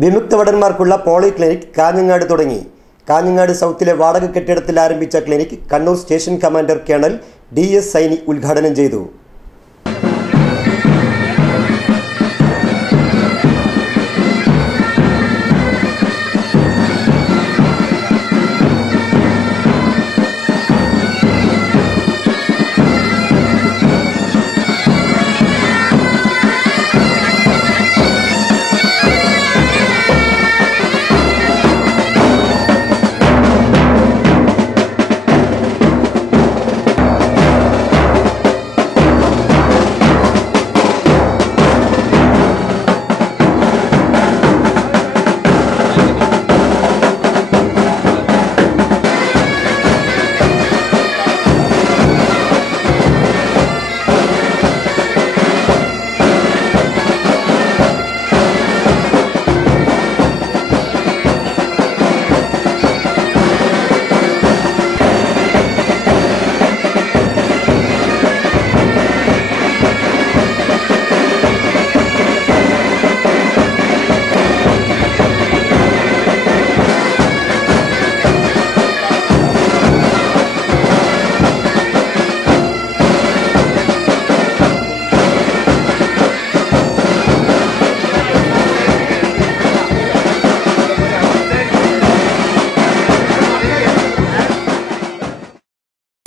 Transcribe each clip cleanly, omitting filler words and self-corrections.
വിമുക്തഭടന്മാർക്കുള്ള polyclinic Kanhangad തുടങ്ങി. കാഞ്ഞങ്ങാട് സൗത്തിലെ വാടക കെട്ടിടത്തിൽ ആരംഭിച്ച clinic Kannur station commander colonel DS സൈനി ഉദ്ഘാടനം ചെയ്തു.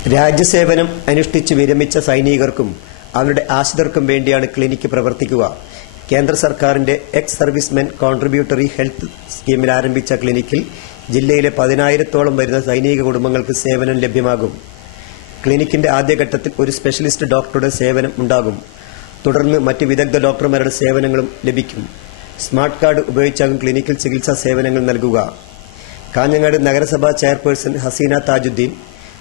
രാജ്യസേവനം അനുഷ്ഠിച്ച് വിരമിച്ച സൈനികർക്കും അവരുടെ ആശ്രിതർക്കും വേണ്ടിയാണ് ക്ലിനിക്ക് പ്രവർത്തിക്കുക. കേന്ദ്ര സർക്കാരിന്റെ എക്സ് സർവീസ്മെൻ കോൺട്രിബ്യൂട്ടറി ഹെൽത്ത് സ്കീമിൽ ആരംഭിച്ച ക്ലിനിക്കിൽ ജില്ലയിലെ 10,000-ഓളം വരുന്ന സൈനിക കുടുംബങ്ങൾക്ക് സേവനം ലഭ്യമാകും. ക്ലിനിക്കിന്റെ ആദ്യഘട്ടത്തിൽ ഒരു സ്പെഷ്യലിസ്റ്റ് ഡോക്ടറുടെ സേവനം ഉണ്ടാകും. തുടർന്ന് മറ്റ് വിദഗ്ധ ഡോക്ടർമാരുടെ സേവനങ്ങളും ലഭിക്കും. സ്മാർട്ട് കാർഡ് ഉപയോഗിച്ചാകും ക്ലിനിക്കിൽ ചികിത്സാ സേവനങ്ങൾ നൽകുക. കാഞ്ഞങ്ങാട് നഗരസഭാ chairperson Haseena Thajudheen,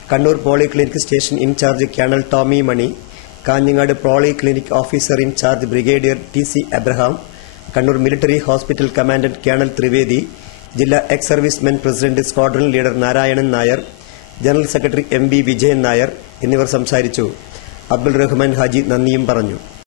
Kannur polyclinic station incharge colonel Tomy Mani, Kanhangad polyclinic officer incharge brigadier TC Abraham, Kannur military hospital commandant colonel Trivedi, ജില്ലാ ex servicemen president squadron leader Narayanan Nair, general secretary MB Vijayan Nair എന്നിവർ സംസാരിച്ചു. അബ്ദുൾ റഹ്മാൻ ഹാജി നന്ദിയും പറഞ്ഞു.